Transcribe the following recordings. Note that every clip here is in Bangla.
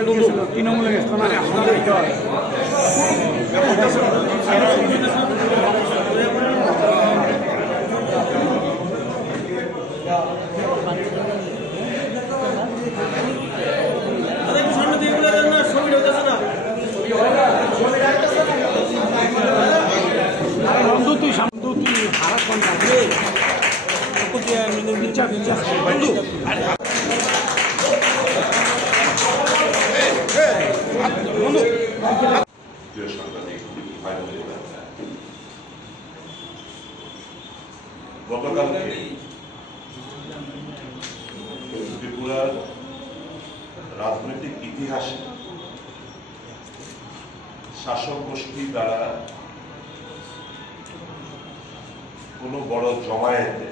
তৃণমূলের স্থানে আমাদের গতকালকে ত্রিপুরার রাজনৈতিক ইতিহাসে শাসক গোষ্ঠী দ্বারা কোনো বড় জমায়েতে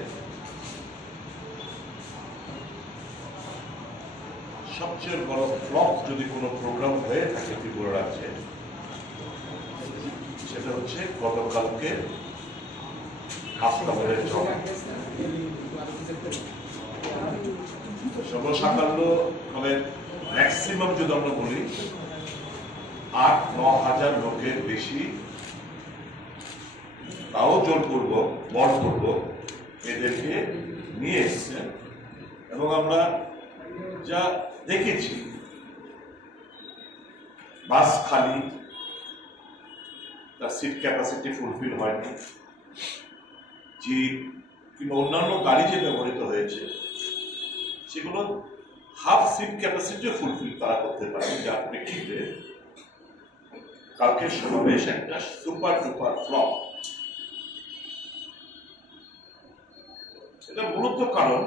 সবচেয়ে বড় ফ্লপ যদি কোনো প্রোগ্রাম হয়ে থাকে ত্রিপুরা রাজ্যে, সেটা হচ্ছে গতকালকে হাসপাতালের জমা। সর্বসাধারণ মানে ম্যাক্সিমাম যদি আমরা বলি 8-9 হাজার লোকের বেশি, তাও জোরপূর্বক বলপূর্বক এদেরকে নিয়ে এসছেন। এবং আমরা যা দেখেছি, বাস খালি, তার সিট ক্যাপাসিটি ফুলফিল হয়নি, জিপ কিংবা অন্যান্য গাড়ি যে ব্যবহৃত হয়েছে সেগুলো হাফ সিট ক্যাপাসিটিও ফুলফিল তারা করতে পারে, যার প্রেক্ষিতে কালকের সমাবেশ একটা সুপার ডুপার ফ্লপ। এটা মূলত কারণ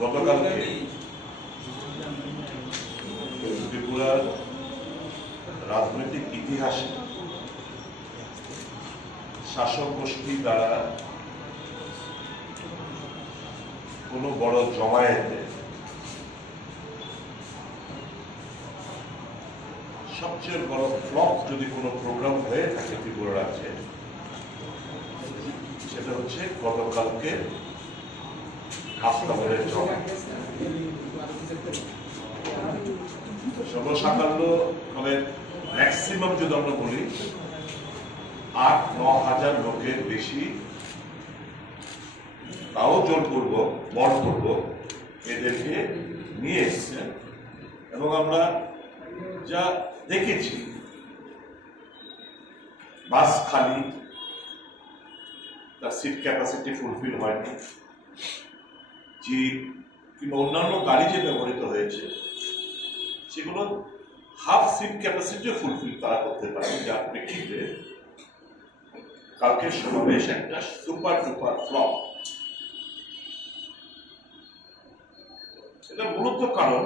গতকালকে ত্রিপুরার রাজনৈতিক ইতিহাসে শাসক গোষ্ঠী দ্বারা কোনো বড় জমায়েতে সবচেয়ে বড় ফ্লপ যদি কোনো প্রোগ্রাম হয়ে থাকে ত্রিপুরা রাজ্যে, সেটা হচ্ছে গতকালকে হাসপাতালের জমা। সর্বসাধারণ মানে ম্যাক্সিমাম যদি আমরা বলি 8-9 হাজার লোকের বেশি, তাও জোরপূর্বক বলপূর্বক এদেরকে নিয়ে এসছেন। এবং আমরা যা দেখেছি, বাস খালি, তার সিট ক্যাপাসিটি ফুলফিল হয়নি, জিপ কিংবা অন্যান্য গাড়ি যে ব্যবহৃত হয়েছে সেগুলো হাফ সিট ক্যাপাসিটিও ফুলফিল তারা করতে পারে, যার প্রেক্ষিতে কালকের সমাবেশ একটা সুপার ডুপার ফ্লপ। এটা মূলত কারণ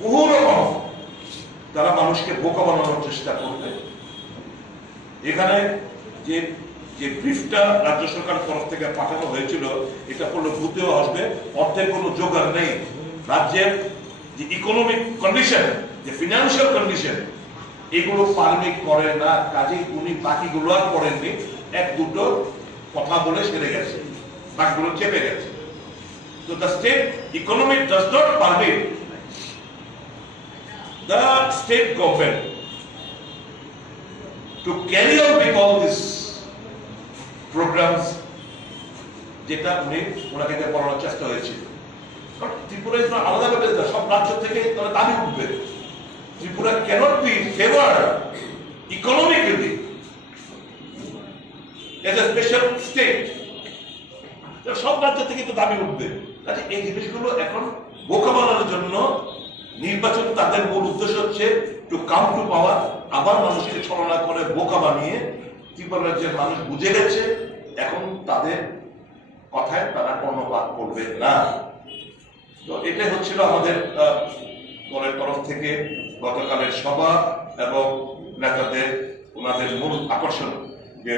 বহু রকম তারা মানুষকে বোকা বানানোর চেষ্টা করবে। এখানে যে যে ব্রিফটা রাজ্য সরকার তরফ থেকে পাঠানো হয়েছিল, এটা করলে ভূতেও আসবে, অর্থের কোনো জোগাড় নেই। রাজ্যের যে ইকোনমিক কন্ডিশন, যে ফিনান্সিয়াল কন্ডিশন, এগুলো পারমিট করে না। কাজেই উনি বাকিগুলো আর করেননি, এক দুটো কথা বলে সেরে গেছে, বাকিগুলো চেপে গেছে। তো the state economy does not permit the state government to carry on with all these programs যেটা ওনাকে পড়ানোর চেষ্টা হয়েছিল। কারণ ত্রিপুরা আলাদাভাবে সব রাজ্য থেকে তারা দাবি উঠবে, Tripura cannot be favored economically as a special state। সব রাজ্য থেকে তো দাবি উঠবে। কাজে এই জিনিসগুলো এখন বোকা বানানোর জন্য নির্বাচন তাদের মূল উদ্দেশ্য হচ্ছে টু কাম টু পাওয়ার। আবার মানুষকে ছলনা করে বোকা বানিয়ে ত্রিপুরা রাজ্যের মানুষ বুঝে গেছে, এখন তাদের কথায় তারা কর্ণপাত করবে না। তো এটাই হচ্ছিল আমাদের দলের তরফ থেকে গতকালের সভা এবং নেতাদের ওনাদের মূল আকর্ষণ যে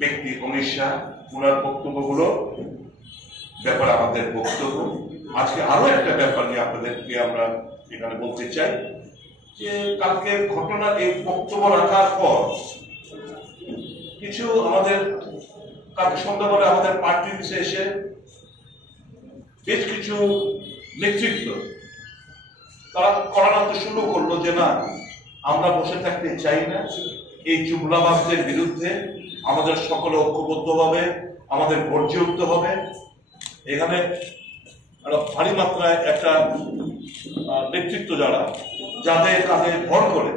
ব্যক্তি অমিত শাহ, ওনার বক্তব্যগুলো ব্যাপারে আমাদের বক্তব্য। আজকে আরো একটা ব্যাপার নিয়ে আপনাদেরকে আমরা এখানে বলতে চাই। যে কালকে ঘটনার এই বক্তব্য রাখার পর কিছু আমাদের কালকে সন্ধ্যাবেলা আমাদের পার্টি অফিসে এসে বেশ কিছু নেতৃত্ব তারা করাতে শুরু করলো যে না, আমরা বসে থাকতে চাই না, এই জুমলাবাজদের বিরুদ্ধে আমাদের সকলে ঐক্যবদ্ধভাবে আমাদের গর্জে উঠতে হবে। এখানে ভারী মাত্রায় একটা নেতৃত্ব যাদের কাঁধে ভর করে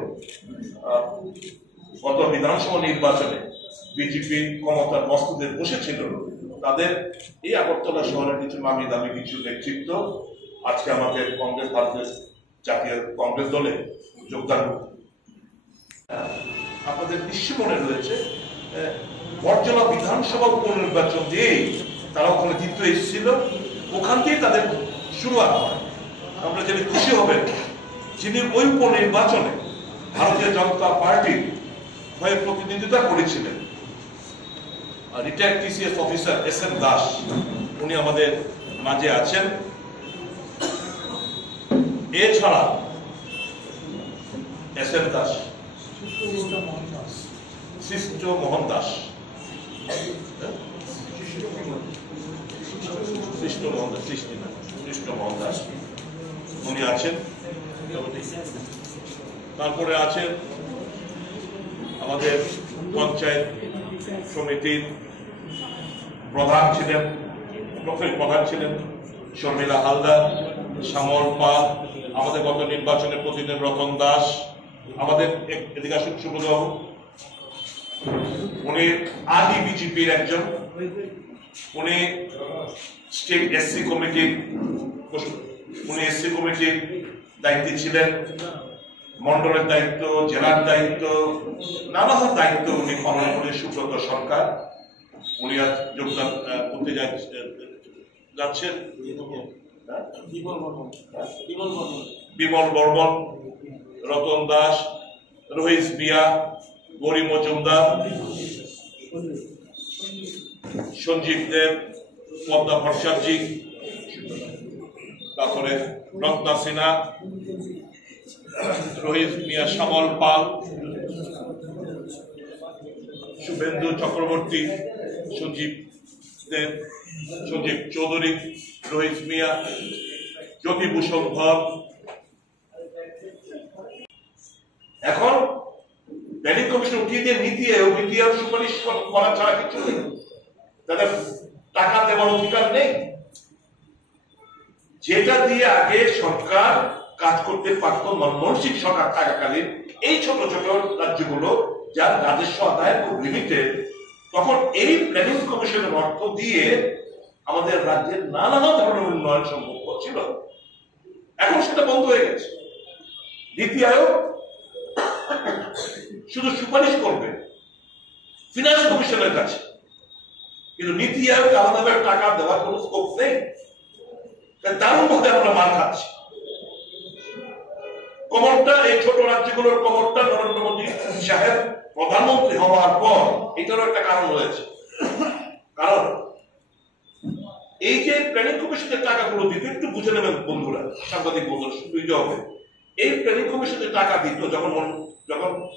গত বিধানসভা নির্বাচনে বিজেপি ক্ষমতার মস্তদে বসেছিল, তাদের এই আগরতলা শহরের কিছু নামি দামি কিছু নেতৃত্ব আজকে আমাদের কংগ্রেস, ভারতীয় জাতীয় কংগ্রেস দলে যোগদান। আপনাদের নিশ্চয় মনে রয়েছে বরজলা বিধানসভা উপনির্বাচন দিয়েই তারা ওখানে জিততে এসেছিল, ওখান দিয়ে তাদের শুরুয়াত হয়। আমরা জেনে খুশি হবেন, যিনি ওই উপনির্বাচনে ভারতীয় জনতা পার্টির হয়ে প্রতিনিধিত্ব করেছিলেন retired TCS officer S N. Das, উনি আমাদের মাঝে আছেন। এছাড়া এস.এন. দাস, সৃষ্ট মোহন দাস, সৃষ্ট মোহন দাস উনি আছেন। তারপরে আছেন আমাদের পঞ্চায়েত সমিতির প্রধান ছিলেন শর্মিলা হালদার, শ্যামল পাল, আমাদের গত নির্বাচনের প্রতিনিধি রতন দাস, আমাদের এদিকে আসুন সুব্রতবাবু, উনি আদি বিজেপির একজন, উনি স্টেট এসসি কমিটির দায়িত্বে ছিলেন, মন্ডলের দায়িত্ব, জেলার দায়িত্ব, নানা দায়িত্ব উনি পালন করে। সুব্রত সরকার, উনি আজ যোগদান করতে যাচ্ছেন। বিমল বর্মন, রতন দাস, রোহিত মিয়া, গৌরী মজুমদার, সঞ্জীব দেব, পদ্মা ভট্টাচার্য, তারপরে রত্না সিনহা, রোহিত মিয়া, শ্যামল পাল, শুভেন্দু চক্রবর্তী, সঞ্জীব দেব, সঞ্জীব চৌধুরী, রোহিত মিয়া, জ্যোতিভূষণ ধর। এখন প্ল্যানিং কমিশন উঠিয়ে দিয়ে নীতি আয়োগ সুপারিশ করা ছাড়া কিছু নেই, তাদের টাকা দেওয়ার অধিকার নেই। যেটা দিয়ে আগে সরকার কাজ করতে পারত মনমোহন সরকার থাকাকালীন, এই ছোট ছোট রাজ্যগুলো যার রাজস্ব আদায় খুব লিমিটেড, তখন এই প্ল্যানিং কমিশনের অর্থ দিয়ে আমাদের রাজ্যের নানা ধরনের উন্নয়ন সম্ভব ছিল। এখন সেটা বন্ধ হয়ে গেছে। নীতি আয়োগ শুধু সুপারিশ করবে ফিনান্স কমিশনের কাছে, কিন্তু নীতি আয়োগ আলাদাভাবে টাকা দেওয়ার কোন স্কোপ নেই। দারুণ ভাবে আমরা মার খাচ্ছি। কবরটা, এই ছোট রাজ্যগুলোর কবরটা নরেন্দ্র মোদী সাহেব প্রধানমন্ত্রী হওয়ার পর এটারও একটা কারণ রয়েছে। কারণ এই যে প্ল্যানিং কমিশনের টাকাগুলো দিত, একটু বুঝে নেবেন বন্ধুরা, সাংবাদিক বন্ধুরা, সুবিধা হবে। এই প্ল্যানিং কমিশনের টাকা দিত যখন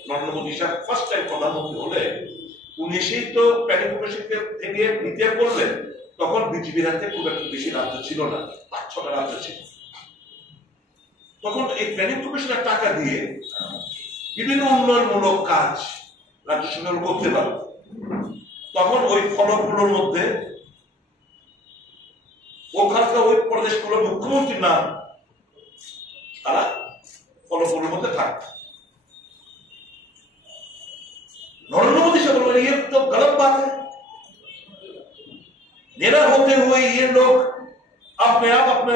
নরেন্দ্র মোদী সাহেব ফার্স্ট টাইম প্রধানমন্ত্রী হলে, উনি এসেই তো প্ল্যানিং কমিশনকে থেকে নিতে করলেন। তখন বিজেপির হাতে খুব একটা বেশি রাজ্য ছিল না, 5-6টা রাজ্য ছিল। তখন এই প্ল্যানিং কমিশনের টাকা দিয়ে বিভিন্ন উন্নয়নমূলক কাজ রাজ্য সরকার করতে পারত। তখন ওই ফলকগুলোর মধ্যে ওখানকার ওই প্রদেশগুলোর মুখ্যমন্ত্রীর নাম তারা ফলকগুলোর মধ্যে থাকত। नरेंद्र मोदी साहब बोले ये तो गलत बात है, नेता होते हुए ये लोग अपने आप अपने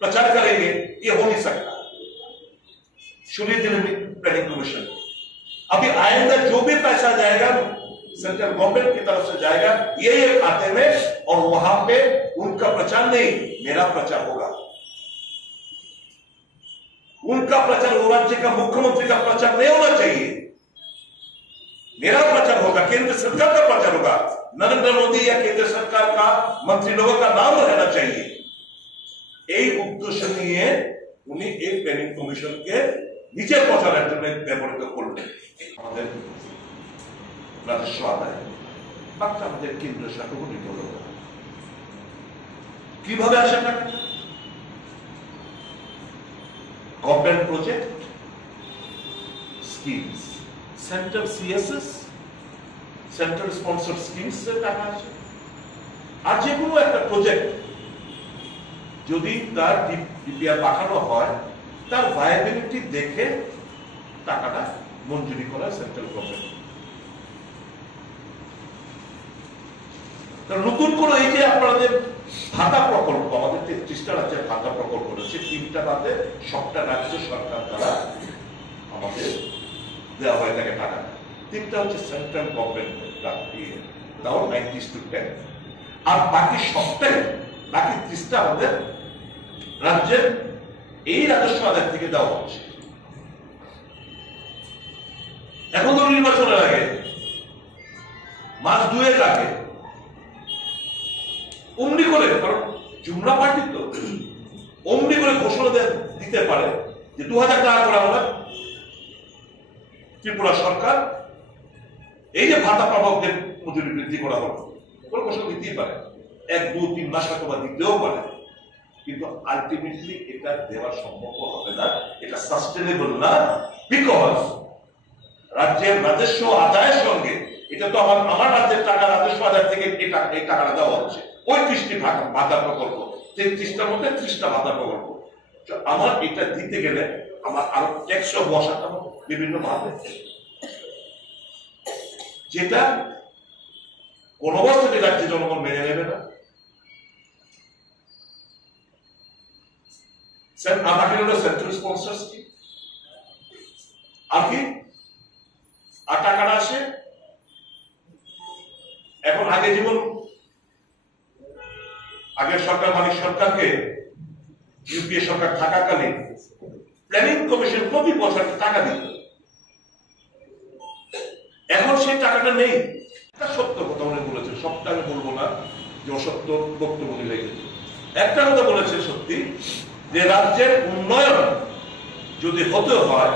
प्रचार करेंगे, ये हो नहीं सकता। सुनिए दिल्ली प्लानिंग कमीशन, अभी आएगा जो भी पैसा जाएगा सेंट्रल गवर्नमेंट की तरफ से जाएगा ये खाते में, और वहां पे उनका प्रचार नहीं, मेरा प्रचार होगा। उनका प्रचार वो राज्य का मुख्यमंत्री का प्रचार नहीं होना चाहिए, मेरा प्रचार होगा, केंद्र सरकार का प्रचार होगा। नरेंद्र मोदी या केंद्र सरकार का मंत्री लोगों का नाम रहना चाहिए। এই উদ্দেশ্য নিয়ে উনি এই প্ল্যানিং কমিশনকে নিজের প্রচারের জন্য ব্যবহৃত করলেন। আমাদের রাজস্ব আদায় বাচ্চা আমাদের কেন্দ্রীয় শাসক নির্ভর কিভাবে আসে টাকা? Government project, schemes, central CSS, central sponsor schemes এর টাকা আসে। আর যে কোনো একটা প্রজেক্ট যদি তার ডিপিআর পাঠানো হয়, তার ভায়াবিলিটি দেখে টাকাটা মঞ্জুরি করা সেন্ট্রাল গভর্নমেন্ট। নতুন করে এই যে আপনাদের ভাতা প্রকল্প, আমাদের 33টা রাজ্যের ভাতা প্রকল্প রয়েছে, 3টা বাদে সবটা রাজ্য সরকার দ্বারা আমাদের দেওয়া হয় থাকে টাকা। 3টা হচ্ছে সেন্ট্রাল গভর্নমেন্ট, তাও 90:10। আর বাকি সবটাই, বাকি 30টা আমাদের রাজ্যের এই রাজস্ব আদায় থেকে দেওয়া হচ্ছে। এখন তো নির্বাচনের আগে, মাস 2 আগে অমনি করে, কারণ জুমলা পার্টি তো অমনি করে ঘোষণা দিতে পারে যে 2000 টাকা করে আমরা ত্রিপুরা সরকার এই যে ভাতা প্রাপকদের মজুরি বৃদ্ধি করা হলো, ঘোষণা দিতেই পারে। 1, 2, 3 মাস হয়তো দিতেও পারে, কিন্তু আলটিমেটলি এটা দেওয়া সম্ভব হবে না, এটা সাস্টেনেবল না। বিকজ রাজ্যের রাজস্ব আদায়ের সঙ্গে, এটা তো আমার রাজ্যের টাকা, রাজস্ব আদায় থেকে এই টাকাটা দেওয়া হচ্ছে। ওই 30টি ভাতা প্রকল্প, 33টার মধ্যে 30টা ভাতা প্রকল্প, আমার এটা দিতে গেলে আমার আরো ট্যাক্সও বসাতে হবে বিভিন্ন ভাবে, যেটা কোন অবস্থাতে রাজ্যে জনগণ মেনে নেবে না। বাকি হলো সেন্ট্রাল স্পন্সর স্কিম। আর কি আর টাকাটা আসে এখন, আগে যেমন আগের সরকার, মালিক সরকারকে ইউপিএ সরকার থাকাকালীন প্ল্যানিং কমিশন প্রতি বছর টাকা দিত, এখন সেই টাকাটা নেই। সত্য কথা উনি বলেছেন, সবটা আমি বলবো না যে অসত্য বক্তব্য লেগেছে। একটা কথা বলেছে সত্যি, যে রাজ্যের উন্নয়ন যদি হতে হয়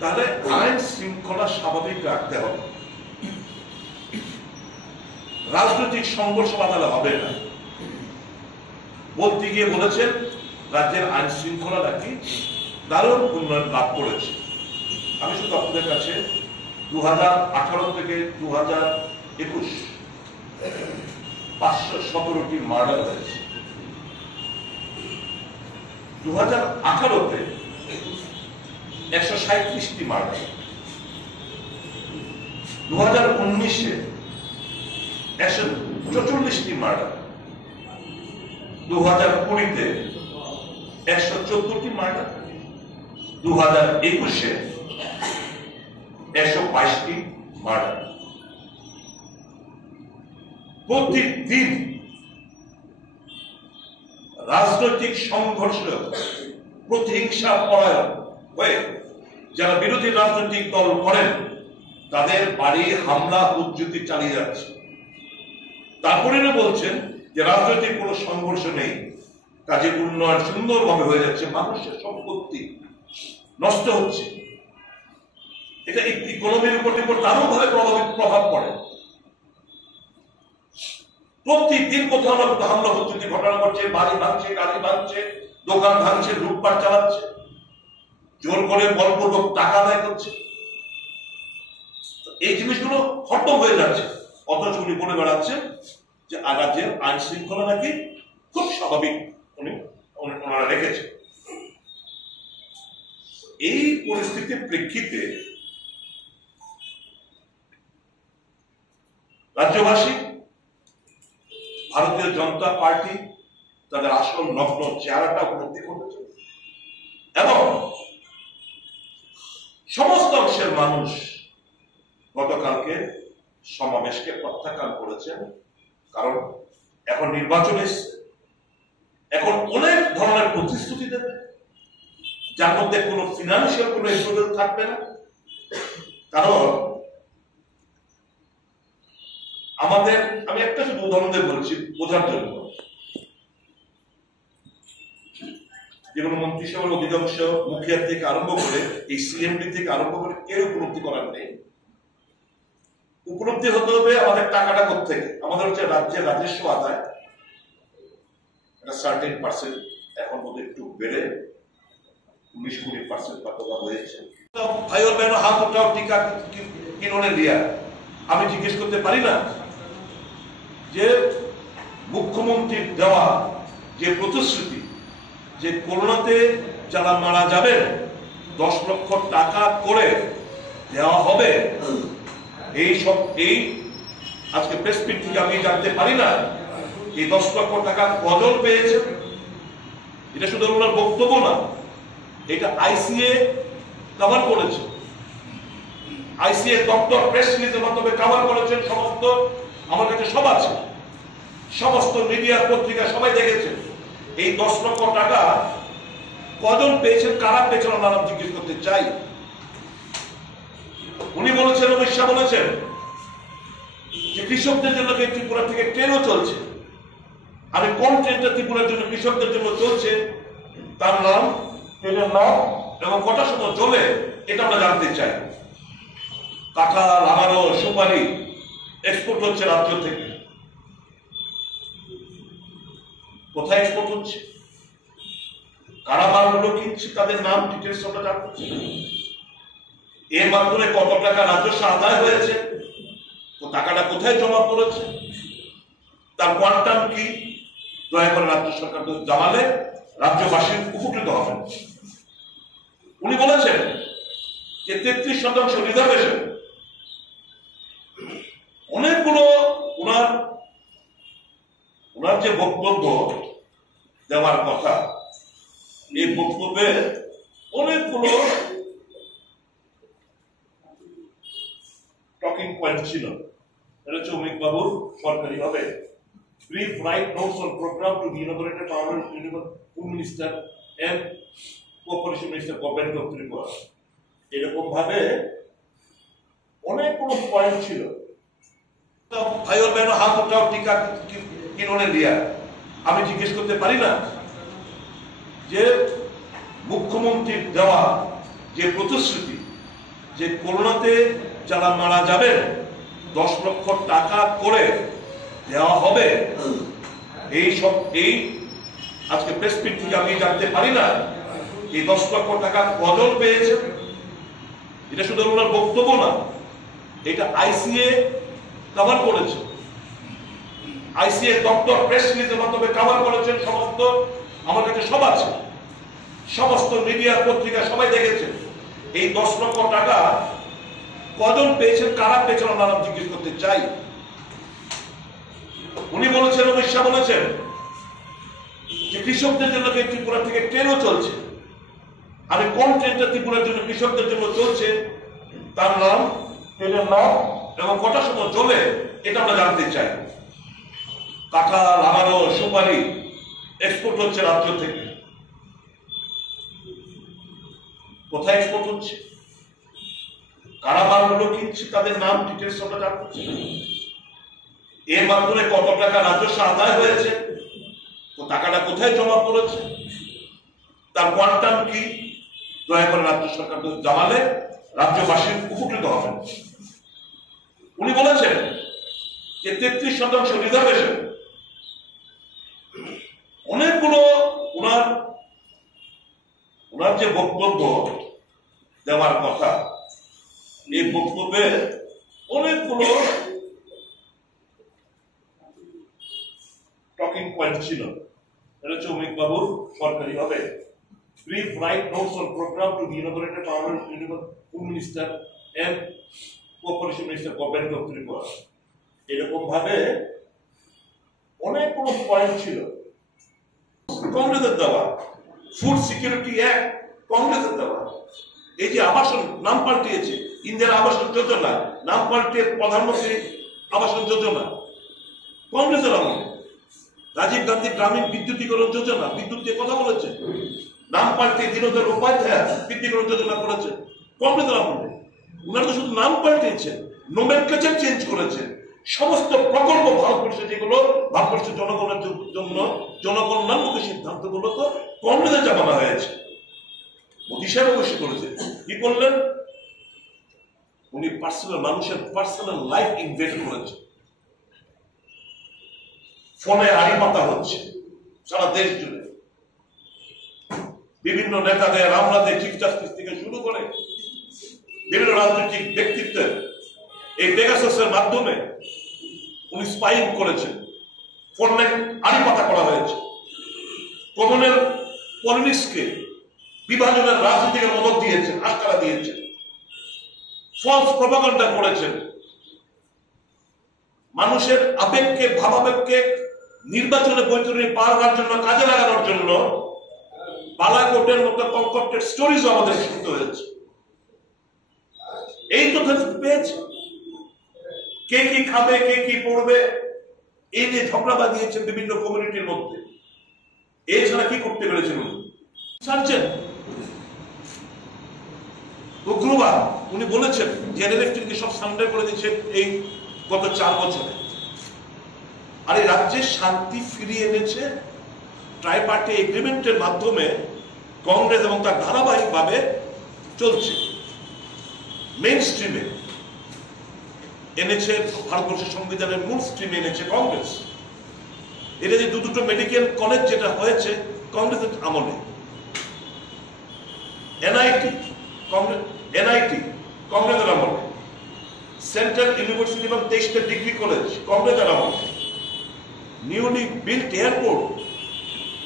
তাহলে আইন শৃঙ্খলা স্বাভাবিক রাখতে হবে, রাজনৈতিক সংঘর্ষ বাধালে হবে না। বলতে গিয়ে বলেছেন রাজ্যের আইন শৃঙ্খলা নাকি দারুণ উন্নয়ন লাভ করেছে। আমি শুধু আপনাদের কাছে 2018 থেকে 2021 517টি মার্ডার হয়েছে। 2018-তে 137টি মার্ডার, 2019-এ 144টি মার্ডার, 2020-তে 114টি মার্ডার, 2021-এ 122টি মার্ডার। প্রতিদিন রাজনৈতিক সংঘর্ষ, প্রতিহিংসা পরায়ণ হয়ে যারা বিরোধী রাজনৈতিক দল করেন তাদের বাড়ি হামলা উজ্জুতি চালিয়ে যাচ্ছে। তারপরে বলছেন যে রাজনৈতিক কোনো সংঘর্ষ নেই, কাজে উন্নয়ন সুন্দরভাবে হয়ে যাচ্ছে, মানুষের সম্পত্তি নষ্ট হচ্ছে, এটা ইকোনমির উপর দারুণভাবে প্রভাব পড়ে। প্রতিদিন কোথাও না কোথাও হামলা উজ্জুতি ঘটনা ঘটছে, বাড়ি ভাঙছে, গাড়ি ভাঙছে, দোকান ভাঙছে, লুটপাট চালাচ্ছে, জোর করে বলপূর্বক টাকা আদায় করছে। এই জিনিসগুলো খতম হয়ে যাচ্ছে, অথচ উনি বলে বেড়াচ্ছেন যে রাজ্যের আইন শৃঙ্খলা নাকি খুব স্বাভাবিক ওনারা রেখেছে। এই পরিস্থিতির প্রেক্ষিতে রাজ্যবাসী ভারতীয় জনতা পার্টি তাদের আসল নগ্ন চেহারাটা উপলব্ধি করেছে এবং সমস্ত অংশের মানুষ গতকালকে সমাবেশকে প্রত্যাখ্যান করেছেন। কারণ এখন নির্বাচন এসছে, এখন অনেক ধরনের প্রতিশ্রুতি দেবে যার মধ্যে কোনো ফিনান্সিয়াল কোনো এক্সপোজার থাকবে না। কারণ আমাদের, আমি একটা শুধু উদাহরণ দিয়ে বলছি বোঝার জন্য, যেগুলো মন্ত্রিসভার অধিকাংশ মুখিয়ার থেকে আরম্ভ করে এই সিএমডি থেকে আরম্ভ করে কেউ উপলব্ধি করার নেই। উপলব্ধি হতে হবে আমাদের টাকাটা কোত্থেকে। আমাদের হচ্ছে রাজ্যের রাজস্ব আদায় একটা সার্টেন পার্সেন্ট, এখন বোধহয় একটু বেড়ে 19-20% কতটা হয়েছে। ভাই ওর বেন হাত উঠাও টিকা কিনে দিয়া আমি জিজ্ঞেস করতে পারি না যে মুখ্যমন্ত্রীর দেওয়া যে প্রতিশ্রুতি যে করোনাতে যারা মারা যাবেন 10 লক্ষ টাকা করে দেওয়া হবে, এই আজকে প্রেস মিট থেকে আমি জানতে পারি না এই 10 লক্ষ টাকা কজন পেয়েছে। এটা শুধু ওনার বক্তব্য না, এটা আইসিএ কভার করেছে, আইসিএ দপ্তর প্রেস রিলিজের মাধ্যমে কভার করেছেন। সমস্ত আমার কাছে সব আছে, সমস্ত মিডিয়া পত্রিকা সবাই দেখেছে। এই 10 লক্ষ টাকা কজন পেয়েছেন, কারা পেয়েছেন আমরা জিজ্ঞেস করতে চাই। উনি বলেছেন, অমিত শাহ বলেছেন যে কৃষকদের জন্য ত্রিপুরা থেকে ট্রেনও চলছে। আমি কোন ট্রেনটা ত্রিপুরার জন্য কৃষকদের জন্য চলছে তার নাম, ট্রেনের নাম এবং কটার সময় চলে এটা আমরা জানতে চাই। কাঁঠাল, আনারস, সুপারি এক্সপোর্ট হচ্ছে রাজ্য থেকে, কোথায় এক্সপোর্ট হচ্ছে, কারা মালগুলো কিনছে, তাদের নাম ডিটেলস আমরা জানতে চাই। এর মাধ্যমে কত টাকা রাজস্ব আদায় হয়েছে, তো টাকাটা কোথায় জমা করেছে, তার কোয়ান্টাম কি, দয়া করে রাজ্য সরকার জানালে রাজ্যবাসী উপকৃত হবেন। উনি বলেছেন যে 33% রিজার্ভেশন, অনেকগুলো ওনার যে বক্তব্য দেওয়ার কথা, এই বক্তব্যে অনেকগুলো টকিং পয়েন্ট ছিল। এটা হচ্ছে অমিত বাবুর সরকারি ভাবে brief write notes on program to be inaugurated by our Home Minister and Cooperation Minister Government of Tripura। এরকম ভাবে অনেকগুলো পয়েন্ট ছিল। ভাই ওর বেন হাত উঠাও টিকা কিনে দিয়া আমি জিজ্ঞেস করতে পারি না যে মুখ্যমন্ত্রীর দেওয়া যে প্রতিশ্রুতি যে করোনাতে যারা মারা যাবেন 10 লক্ষ টাকা করে দেওয়া হবে, এই আজকে প্রেস মিট থেকে আমি জানতে পারি না এই 10 লক্ষ টাকা কজন পেয়েছে। এটা শুধু ওনার বক্তব্য না, এটা আইসিএ কভার করেছে, আইসিএ দপ্তর প্রেস রিলিজের মাধ্যমে কভার করেছেন। সমস্ত আমার কাছে সব আছে, সমস্ত মিডিয়া পত্রিকা সবাই দেখেছে। এই 10 লক্ষ টাকা কজন পেয়েছেন, কারা পেয়েছেন আমরা জিজ্ঞেস করতে চাই। উনি বলেছেন, অমিত শাহ বলেছেন যে কৃষকদের জন্য ত্রিপুরা থেকে ট্রেনও চলছে। আমি কোন ট্রেনটা ত্রিপুরার জন্য কৃষকদের জন্য চলছে তার নাম, ট্রেনের নাম এবং কটার সময় চলে এটা আমরা জানতে চাই। কাঁঠাল, আনারস, সুপারি এক্সপোর্ট হচ্ছে রাজ্য থেকে, কোথায় এক্সপোর্ট হচ্ছে, কারা মালগুলো কিনছে, তাদের নাম ডিটেলস আমরা জানতে চাই। এর মাধ্যমে কত টাকা রাজস্ব আদায় হয়েছে, তো টাকাটা কোথায় জমা করেছে, তার কোয়ান্টাম কি, দয়া করে রাজ্য সরকার জানালে রাজ্যবাসী উপকৃত হবেন। উনি বলেছেন যে 33% রিজার্ভেশন, অনেকগুলো ওনার যে বক্তব্য দেওয়ার কথা, এই বক্তব্যে অনেকগুলো টকিং পয়েন্ট ছিল। এটা হচ্ছে অমিত বাবুর সরকারি ভাবে brief write notes on program to be inaugurated by our Home Minister and Cooperation Minister Government of Tripura। এরকম ভাবে অনেকগুলো পয়েন্ট ছিল। কংগ্রেসের দেওয়া ফুড সিকিউরিটি অ্যাক্ট কংগ্রেসের দেওয়া, এই যে আবাসন নাম পাল্টিয়েছে, ইন্দিরা আবাসন যোজনা নাম পাল্টিয়ে প্রধানমন্ত্রী আবাসন যোজনা কংগ্রেসের আমলে, রাজীব গান্ধী গ্রামীণ বিদ্যুতীকরণ যোজনা, বিদ্যুৎ দিয়ে কথা বলেছে, নাম পাল্টিয়ে দীনদয়াল উপাধ্যায় বিদ্যুতীকরণ যোজনা করেছে কংগ্রেসের আমলে। উনারা তো শুধু নাম পাল্টিয়েছেন, নোমেনক্লেচার চেঞ্জ করেছেন, সমস্ত প্রকল্প ভারতবর্ষে যেগুলো ভারতবর্ষের জনগণের জন্য জনকল্যাণমুখী সিদ্ধান্তগুলো তো কংগ্রেসের জামানা হয়েছে। মোদী সাহেব অবশ্যই করেছে। কি করলেন? উনি মানুষের পার্সোনাল লাইফ ইনভেস্ট করেছে। ফোনে আড়ি পাতা হচ্ছে সারা দেশ জুড়ে, বিভিন্ন নেতাদের, আমলাদের, চিফ জাস্টিস থেকে শুরু করে বিভিন্ন রাজনৈতিক ব্যক্তিত্বের এই পেগাসাসের মাধ্যমে উনি স্পাইং করেছেন। ফোনে আড়ি পাতা করা হয়েছে। কমনের পলিটিক্সকে বিভাজনের রাজনীতিকে মদত দিয়েছেন, আশকারা দিয়েছেন, ফলস প্রপাগান্ডা করেছেন। মানুষের আবেগকে, ভাবাবেগকে নির্বাচনে বৈতরণী পার হওয়ার জন্য, কাজে লাগানোর জন্য বালাকোটের মতো কনকর্টেড স্টোরিজ আমাদের শুনতে হয়েছে। এই তথ্য পেয়েছে কে কি খাবে, কে কি পড়বে, এই নিয়ে ঝগড়া বাঁধিয়েছে বিভিন্ন কমিউনিটির মধ্যে। এছাড়া কি করতে পেরেছেন? সার্জেন উগ্রবাদ উনি বলেছেন জেনারেল ইলেকট্রিককে সব সারেন্ডার করে দিচ্ছে এই গত 4 বছরে। আর এই রাজ্যে শান্তি ফিরিয়ে এনেছে ট্রাইপার্টি এগ্রিমেন্টের মাধ্যমে। কংগ্রেস এবং তার ধারাবাহিকভাবে চলছে মেইন স্ট্রিমে এনেছে, ভারতবর্ষের সংবিধানের মূল স্ট্রিমে এনেছে কংগ্রেস। এটা যে দুটো মেডিকেল কলেজ যেটা হয়েছে কংগ্রেসের আমলে, এনআইটি কংগ্রেসের আমলে, সেন্ট্রাল ইউনিভার্সিটি এবং 23টা ডিগ্রি কলেজ কংগ্রেসের আমলে, নিউলি বিল্ট এয়ারপোর্ট,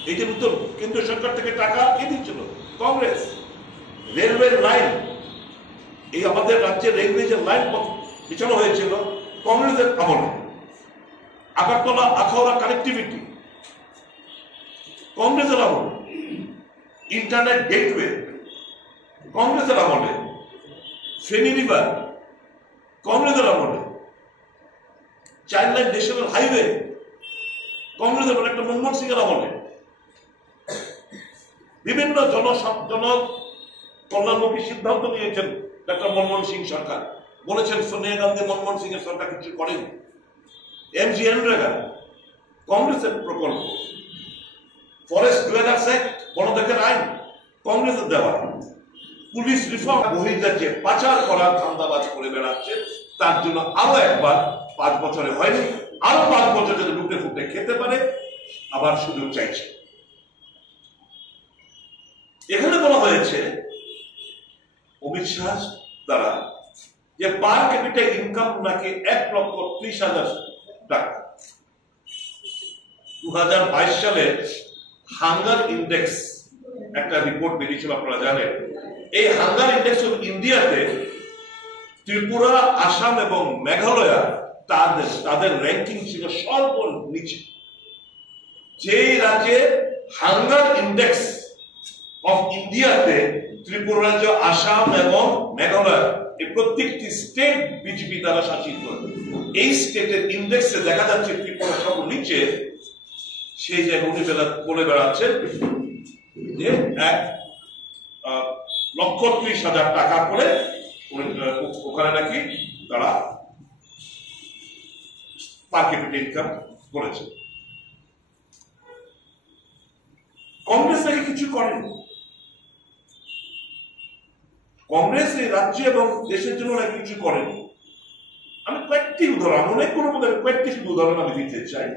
এই যে নতুন কেন্দ্রীয় সরকার থেকে টাকা কে দিচ্ছিল? কংগ্রেস। রেলওয়ে লাইন, এই আমাদের রাজ্যের রেলওয়ে যে লাইন বিছানো হয়েছিল কংগ্রেসের আমলে। আগরতলা আখাউড়া কানেক্টিভিটি কংগ্রেসের আমলে। ইন্টারনেট গেটওয়ে কংগ্রেসের আমলে। ফেনী রিভার কংগ্রেসের আমলে। চাইল্ড লাইন ন্যাশনাল হাইওয়ে কংগ্রেসের আমলে, একটা মনমোহন সিং এর আমলে। বিভিন্ন কল্যাণমুখী সিদ্ধান্ত নিয়েছেন ডক্টর মনমোহন সিং সরকার। বলেছেন সোনিয়া গান্ধী মনমোহন সিং এর সরকার কিছু করেনি। এমজি এনরেগা কংগ্রেসের প্রকল্প। ফরেস্ট ডুয়েলার্স অ্যাক্ট, বনদেখার আইন কংগ্রেসের দেওয়া। পুলিশ রিফর্ম, বহির্রাজ্যে পাচার করার ধান্দাবাজ করে বেড়াচ্ছে, তার জন্য আরো একবার 5 বছরে হয়নি, আরো 5 বছর যদি লুটে ফুটে খেতে পারে আবার সুযোগ চাইছে। এখানে বলা হয়েছে অমিত শাহ দ্বারা যে পার ক্যাপিটা ইনকাম নাকি 1,30,000 টাকা। 2022 সালে হাঙ্গার ইন্ডেক্স একটা রিপোর্ট বেরিয়েছিল, আপনারা জানেন। এই হাঙ্গার ইন্ডেক্স অফ ইন্ডিয়াতে ত্রিপুরা, আসাম এবং মেঘালয় তাদের র্যাঙ্কিং ছিল সর্বনিচে। যে রাজ্যে হাঙ্গার ইন্ডেক্স অফ ইন্ডিয়াতে ত্রিপুরা রাজ্য, আসাম এবং মেঘালয়, এই প্রত্যেকটি স্টেট বিজেপি দ্বারা শাসিত, এই স্টেটের ইন্ডেক্সে দেখা যাচ্ছে ত্রিপুরা সর্বনিচে। সেই জায়গায় উনি বলে বেড়াচ্ছেন যে 1,30,000 টাকা করে ওখানে নাকি তারা পার ক্যাপিটা ইনকাম করেছে। কংগ্রেস নাকি কিছু করেনি। কংগ্রেস এই রাজ্য এবং দেশের জন্য নাকি কিছু করেনি। আমি কয়েকটি উদাহরণ, অনেকগুলোর মধ্যে কয়েকটি শুধু উদাহরণ আমি দিতে চাই।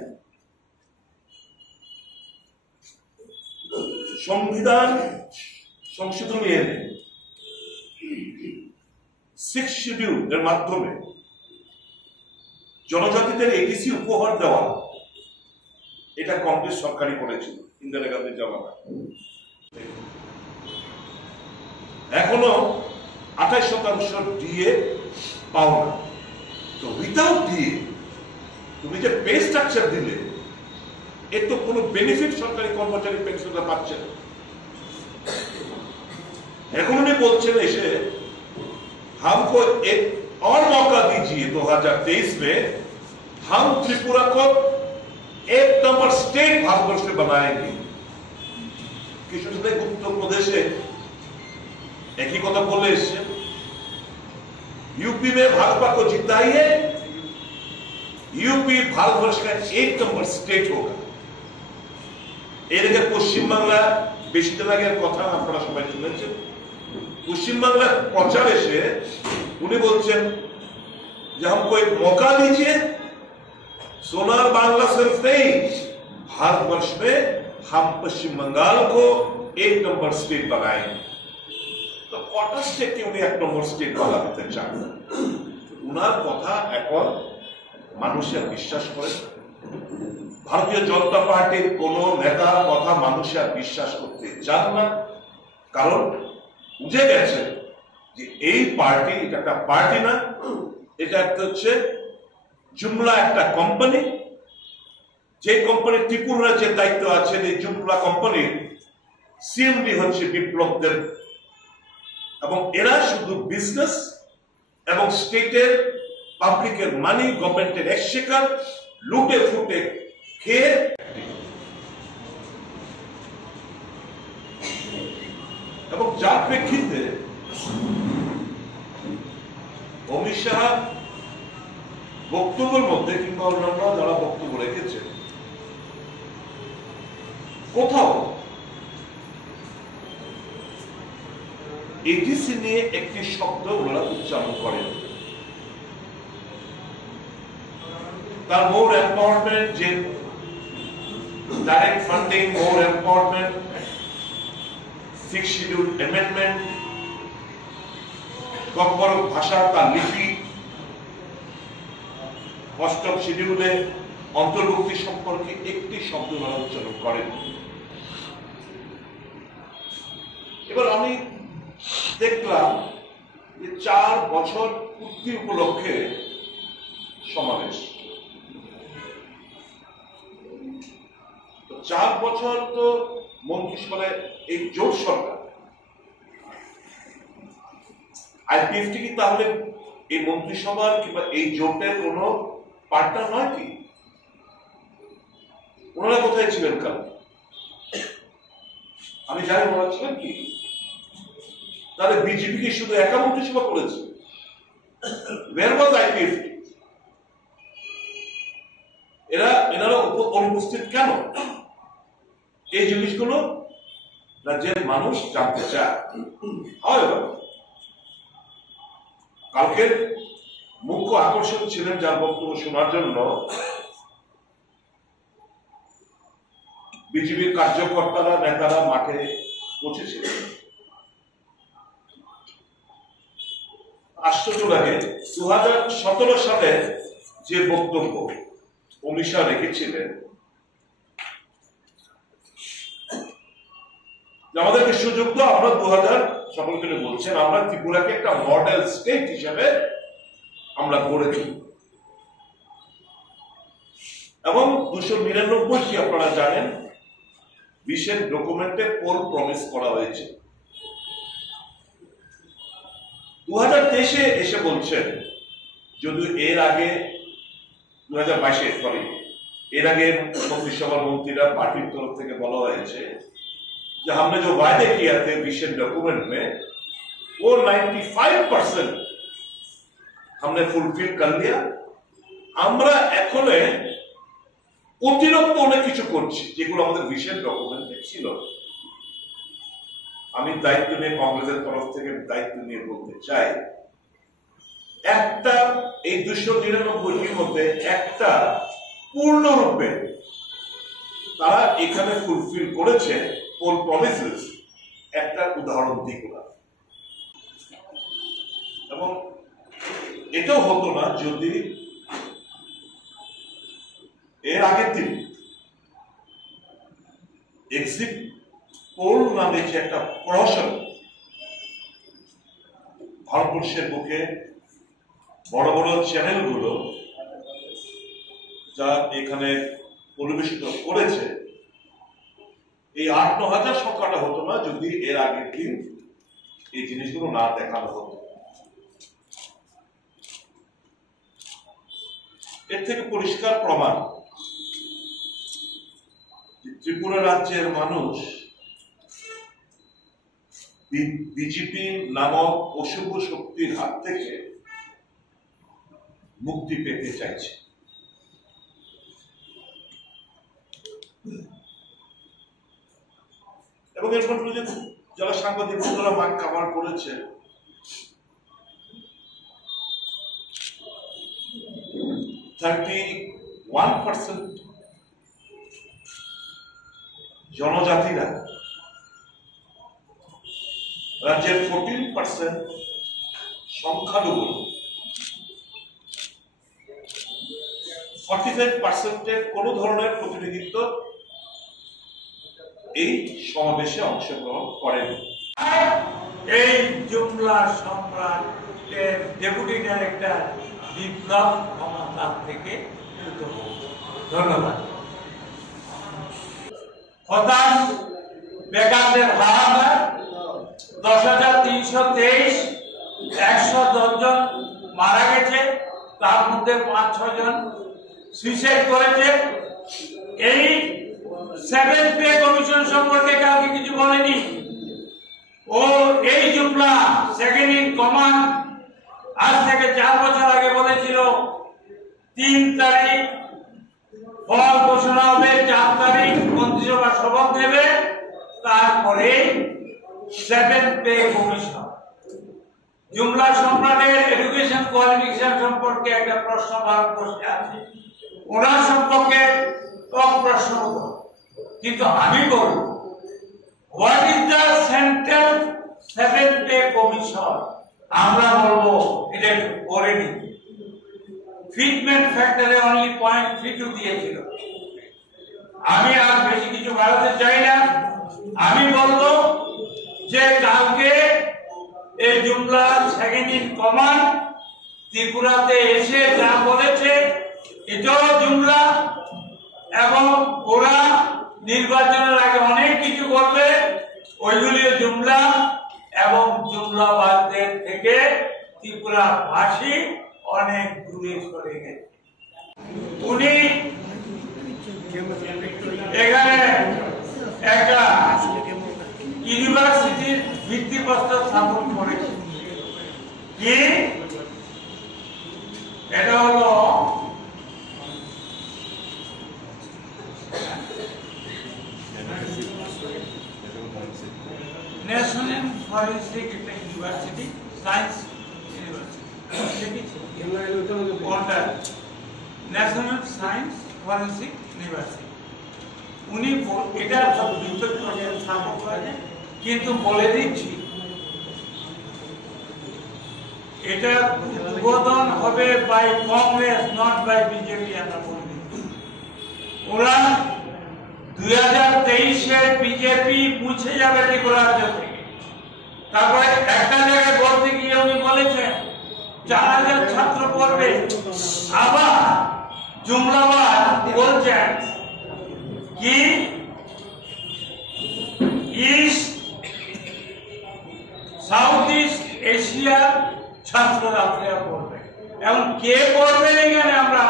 সংবিধান সংশোধনী এনে 6 শিডিউল এর মাধ্যমে জনজাতিদের এডিসি উপহার দেওয়া, এটা কংগ্রেস সরকারই করেছিল ইন্দিরা গান্ধীর জামানায়। এখনো 28% ডিএ পাও না। তো উইথাউট ডিএ তুমি যে পে স্ট্রাকচার দিলে, এর তো কোনো বেনিফিট সরকারি কর্মচারী পেনশনরা পাচ্ছে না। এখন উনি বলছেন এসে हमको एक और मौका दीजिए 2023 में हम त्रिपुरा को 1 नंबर स्टेट भारतवर्ष में बनाएंगे। किशोर उत्तर प्रदेशे एक ही কথা বলে এসেছেন, यूपी में भाजपा को जिताइए यूपी भारतवर्ष का 1 नंबर स्टेट होगा। এদিকে পশ্চিমবাংলা বেশি দিন আগের কথা আপনারা সবাই শুনেছেন। পশ্চিমবাংলার প্রচার এসে উনি বলছেন যে हमको एक मौका दीजिए, सोनार बांग्ला सिर्फ नहीं, भारतवर्ष में हम पश्चिम बंगाल को 1 नंबर स्टेट बनाएंगे। तो কটা স্টেটকে উনি 1 নম্বর স্টেট বানাতে চান? উনার কথা এখন মানুষের বিশ্বাস করে। ভারতীয় জনতা পার্টির কোন নেতার কথা মানুষের বিশ্বাস করতে চান না, কারণ বুঝে গেছে যে এই পার্টি এটা একটা পার্টি না, এটা একটা হচ্ছে জুমলা একটা কোম্পানি। যে কোম্পানি ত্রিপুরা রাজ্যের দায়িত্ব আছেন এই জুমলা কোম্পানির সিএমডি হচ্ছে বিপ্লব দেব, এবং এরা শুধু বিজনেস এবং স্টেটের পাবলিকের মানি, গভর্নমেন্টের এক্সচেকার লুটে ফুটে খেয়ে এবং যার প্রেক্ষিতে অমিত শাহ বক্তব্যের মধ্যে কিংবা অন্যান্য যারা বক্তব্য রেখেছে কোথাও এডিসি নিয়ে একটি শব্দ ওনারা উচ্চারণ করেন। তার মোর এম্পাওয়ারমেন্ট, যে ডাইরেক্ট ফান্ডিং, মোর এম্পাওয়ারমেন্ট, 6 শিডিউল অ্যামেন্ডমেন্ট, ককবরক ভাষা তার লিপি, 8ম শিডিউলে অন্তর্ভুক্তি সম্পর্কে একটি শব্দ ওনারা উচ্চারণ করেন। এবার আমি দেখলাম যে 4 বছর পূর্তি উপলক্ষে সমাবেশ। 4 বছর তো মন্ত্রিসভায় এই জোট সরকার, আইপিএফটি কি তাহলে এই মন্ত্রিসভার কিংবা এই জোটের কোন পার্টনার নয় কি? ওনারা কোথায় ছিলেন কাল? আমি জানি ওনারা ছিলেন কি? তাহলে বিজেপি কি শুধু একা মন্ত্রিসভা করেছে? Where was IPFT? এনারা অনুপস্থিত কেন? এই জিনিসগুলো রাজ্যের মানুষ জানতে চায়। কালকের মুখ্য আকর্ষণ ছিলেন যার বক্তব্য শোনার জন্য বিজেপির কার্যকর্তারা, নেতারা মাঠে পৌঁছেছিলেন। আশ্চর্য লাগে, 2017 সালে যে বক্তব্য অমিত শাহ রেখেছিলেন, আমাদেরকে সুযোগ তো আমরা 2000 সকলকে বলছেন আমরা ত্রিপুরাকে একটা মডেল স্টেট হিসেবে আমরা গড়ে তুলি, এবং 299 কি আপনারা জানেন বিশেষ ডকুমেন্টে পোল প্রমিস করা হয়েছে। 2023 এসে বলছেন, যদি এর আগে 2022 সরি এর আগে মন্ত্রিসভার মন্ত্রীরা পার্টির তরফ থেকে বলা হয়েছে যে हमने जो वायदे किए थे विजन डॉक्यूमेंट में वो 95% हमने फुलफिल कर लिया। আমরা এখন অতিরিক্ত অনেক কিছু করছি যেগুলো আমাদের ভিশন ডকুমেন্টে ছিল। আমি দায়িত্ব নিয়ে কংগ্রেসের তরফ থেকে দায়িত্ব নিয়ে বলতে চাই, একটা এই 299 মধ্যে একটা পূর্ণরূপে তারা এখানে ফুলফিল করেছে পোল প্রমিসেস, একটা উদাহরণ দিই না। এবং এটাও হতো না যদি এর আগের দিন এক্সিট পোল নামে যে একটা প্রহসন ভারতবর্ষের বুকে বড় বড় চ্যানেলগুলো যা এখানে পরিবেশিত করেছে, এই 8-9 হাজার সংখ্যাটা হতো না যদি এর আগের দিন এই জিনিসগুলো না দেখানো হতো। এর থেকে পরিষ্কার প্রমাণ ত্রিপুরা রাজ্যের মানুষ বিজেপি নামক অশুভ শক্তির হাত থেকে মুক্তি পেতে চাইছে। এবং এর মধ্যে যে যারা সাংবাদিক বন্ধুরা মাঠ কাভার করেছে, (31% জনজাতিরা, রাজ্যের 14% সংখ্যালঘু, 45% কোন ধরনের প্রতিনিধিত্ব এই সমাবেশে অংশগ্রহণ করেন। এই জুমলা সম্রাটের ডেপুটি ডাইরেক্টর বিপ্লব ক্ষমতার থেকে ধন্যবাদ। হতাশ বেকারদের হাহাকার, 10,323, 110 জন মারা গেছে, তার মধ্যে 5-6 জন সুইসাইড করেছে। এই 7th পে কমিশন সম্পর্কে কাউকে কিছু বলেনি। ও এই জুমলা সেকেন্ড ইন কমান্ড আজ থেকে 4 বছর আগে বলেছিল 3 তারিখ ফল ঘোষণা হবে, 4 তারিখ মন্ত্রিসভা শপথ নেবে, তারপরে 7th পে কমিশন। জুমলা সম্রাটের এডুকেশন কোয়ালিফিকেশন সম্পর্কে একটা প্রশ্ন ভারতবর্ষে আছে, ওনার সম্পর্কে প্রশ্ন, কিন্তু আমি বলব what is the central 7th pay commission. আমরা বলবো এটা করেনি। ফিটমেন্ট ফ্যাক্টরে অনলি 0.32 দিয়েছিল। আমি আর বেশি কিছু বাড়াতে চাই না। আমি বলবো যে কালকে এই জুমলা সেকেন্ড ইন কমান্ড ত্রিপুরাতে এসে যা বলেছে এটাও জুমলা, এবং ওরা নির্বাচনের আগে অনেক কিছু করবে, ওইগুলিও জুমলা, এবং জুমলাবাদদের থেকে ত্রিপুরা ভাষী অনেক দূরে সরে গেছে। উনি এখানে একটা ইউনিভার্সিটির ভিত্তিপ্রস্তর স্থাপন করেছে। কি এটা হলো national forensic university, science university, national science forensic university. উনি এটা সব স্থাপন করেছেন, কিন্তু বলে দিচ্ছি এটা উদ্বোধন হবে by Congress, not by BJP. আমরা বলে দিচ্ছি ওরা 2023-এর বিজেপি মুছে যাবে ত্রিপুরা রাজ্য থেকে। তারপরে একটা জায়গায় বলতে গিয়ে উনি বলেছেন 4,000 ছাত্র পড়বে। আবার জুমলাবাদ বলছেন কি ইস্ট সাউথ ইস্ট এশিয়ার ছাত্ররা পড়বে, এবং কে পড়বে এখানে আমরা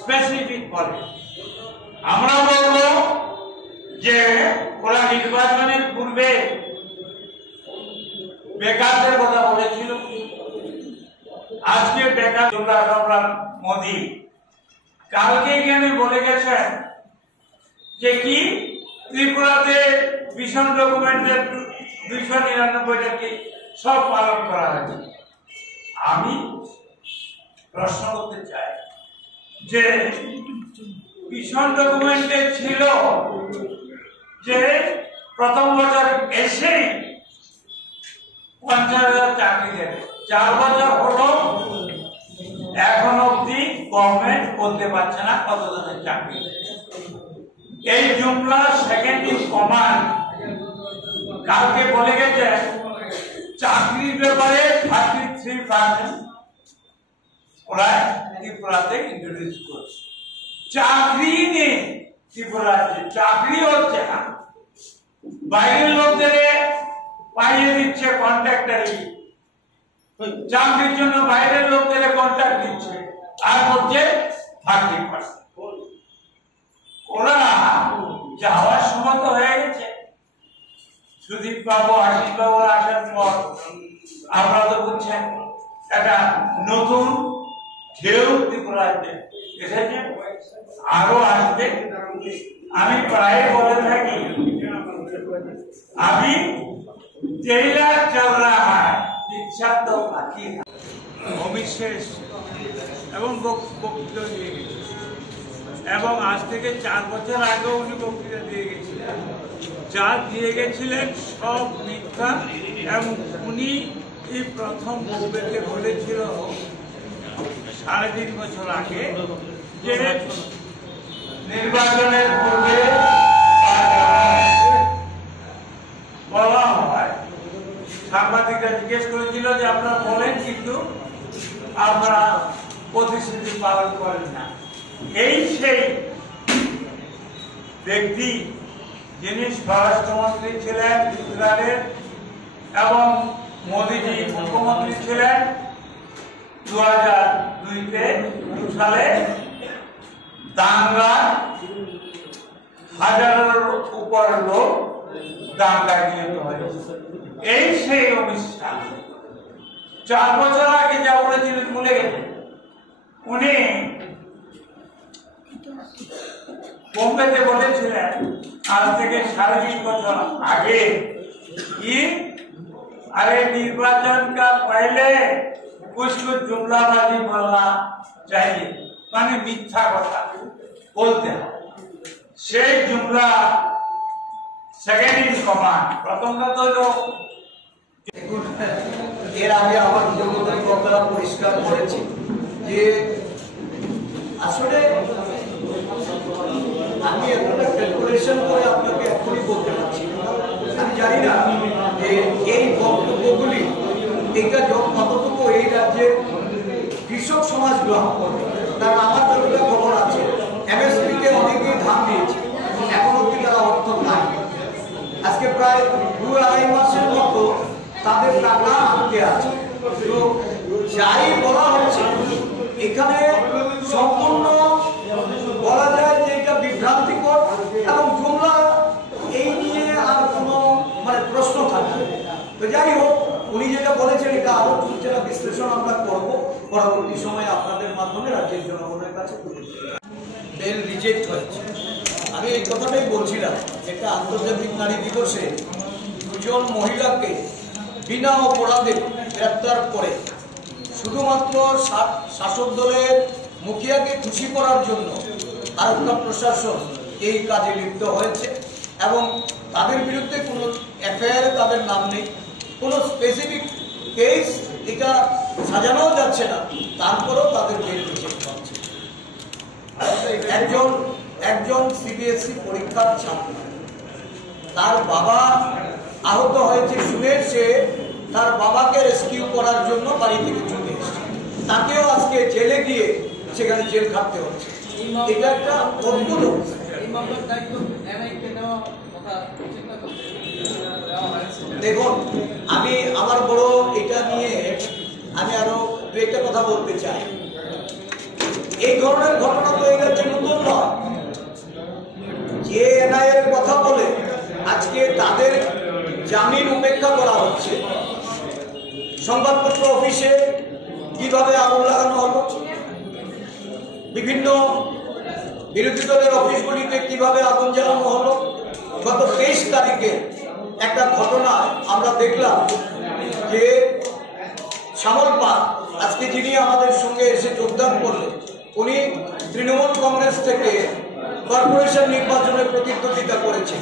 স্পেসিফিক বলে। আমরা বলবো যে ওরা নির্বাচনের পূর্বে বেকারদের কথা বলেছিল, আজকে বেকার জুমলা সম্রাট মোদী কালকে এখানে বলে গেছেন যে কি ত্রিপুরাতে মিশন ডকুমেন্টের 299টি সব পালন করা হয়েছে। আমি প্রশ্ন করতে চাই যে মিশন ডকুমেন্টে ছিল যে প্রথম বছর এসেই 50,000 চাকরি দেবে, 4 বছর হলো এখন অব্দি গভর্নমেন্ট বলতে পারছে না কত জনের চাকরি দেবে। এই জুমলা সেকেন্ড ইন কমান্ড কালকে বলে গেছে চাকরির ব্যাপারে 33% ওরা ত্রিপুরাতে ইন্ট্রোডিউস করছে। চাকরি নেই ত্রিপুরাতে, চাকরি হচ্ছে না, বাইরের লোকদের পাইয়ে দিচ্ছে কন্ট্রাক্টারি, চাকরির জন্য বাইরের লোকদের কন্ট্রাক্ট দিচ্ছে, আর হচ্ছে 30%। ওরা যাওয়ার সময় তো হয়ে গেছে। সুদীপ বাবু, আশিস বাবু আসার পর আপনারা তো বুঝছেন একটা নতুন ঢেউ ত্রিপুরাতে এসেছে, আরো আসবে। আমি প্রায় বলে থাকি अभी ट्रेलर चल रहा है दीक्षा तो बाकी है। অবিশেষ এবং বক্তৃতা দিয়ে গেছে এবং আজ থেকে 4 বছর আগে উনি বক্তৃতা দিয়ে গেছিলেন, যা দিয়ে গেছিলেন সব মিথ্যা। এবং উনি এই প্রথম বক্তৃতাকে বলেছিল 3.5 বছর আগে যে নির্বাচনের পূর্বে বলা হয়, সাংবাদিকরা জিজ্ঞেস করেছিল যে আপনারা বলেন কিন্তু আপনারা প্রতিশ্রুতি পালন করেন না। এই সেই ব্যক্তি যিনি স্বরাষ্ট্রমন্ত্রী ছিলেন গুজরাটের এবং মোদীজি মুখ্যমন্ত্রী ছিলেন 2002 সালে। দাঙ্গা, হাজারের উপর লোক দাঙ্গায় নিহত হয়েছে। এই সেই অমিত শাহ 4 বছর আগে যা বলেছিলেন ভুলে গেছেন। উনি বোম্বেতে বলেছিলেন আজ থেকে 20 বছর আগে कि अरे निर्वाचन का पहले कुछ जुमलाबाजी बोलना चाहिए, माने मिथ्या कथा बोलते हैं। সেই जुमला सेकेंड इन कमांड প্রথমটা তো এর আগে আমার জগতের কথা পরিষ্কার করেছি যে আসলে আমি একটা ক্যালকুলেশন করে আপনাকে এখনই বলতে পারছি। আমি জানি না যে এই বক্তব্যগুলি এটা কতটুকু এই রাজ্যের কৃষক সমাজ গ্রহণ করবে, কারণ আমার যতটা খবর আছে এমএসপিকে অনেকেই ধান দিয়েছে, এখন অব্দি তারা অর্থ নাই। আজকে প্রায় 2-2.5 মাসের মতো তাদের টাকা আটকে আছে। তো যাই বলা হচ্ছে এখানে সম্পূর্ণ বলা যায় যে এটা বিভ্রান্তিকর এবং জুমলা এই নিয়ে আর কোনো মানে প্রশ্ন থাকবে। তো যাই হোক, উনি যেটা বলেছেন এটা আরো চুলচেরা বিশ্লেষণ আমরা করব পরবর্তী সময়ে আপনাদের মাধ্যমে রাজ্যের জনগণের কাছে তুলে ধরব। বেল রিজেক্ট হয়েছে। আমি এই কথাটাই বলছিলাম, যেটা আন্তর্জাতিক নারী দিবসে 2 জন মহিলাকে বিনা অপরাধে গ্রেপ্তার করে শুধুমাত্র শাসক দলের মুখিয়াকে খুশি করার জন্য আরক্ষা প্রশাসন এই কাজে লিপ্ত হয়েছে এবং তাদের বিরুদ্ধে কোনো এফআইআর তাদের নাম নেই, কোনো স্পেসিফিক কেস এটা সাজানো যাচ্ছে না, তারপরেও তাদের বেল রিজেক্ট হচ্ছে। একজন সিবিএসই পরীক্ষার ছাত্র, তার বাবা আহত হয়েছে শুনে সে তার বাবাকে রেস্কিউ করার জন্য বাড়ি থেকে চলে এসেছে, তাকেও আজকে জেলে গিয়ে সেখানে জেল খাটতে হচ্ছে। এটা একটা অদ্ভুত। দেখুন, আমি আমার বড় এটা নিয়ে আমি আরো একটা কথা বলতে চাই। এই ধরনের ঘটনা তো এই রাজ্যে নতুন নয়। যে এনআইএর কথা বলে আজকে তাদের জামিন উপেক্ষা করা হচ্ছে, সংবাদপত্র অফিসে কিভাবে আগুন লাগানো হলো, বিভিন্ন বিরোধী দলের অফিসগুলিতে কিভাবে আগুন জ্বালানো হলো। গত 23 তারিখে একটা ঘটনা আমরা দেখলাম যে শ্যামল পাল আজকে যিনি আমাদের সঙ্গে এসে যোগদান করলেন, উনি তৃণমূল কংগ্রেস থেকে কর্পোরেশন নির্বাচনে প্রতিদ্বন্দ্বিতা করেছেন।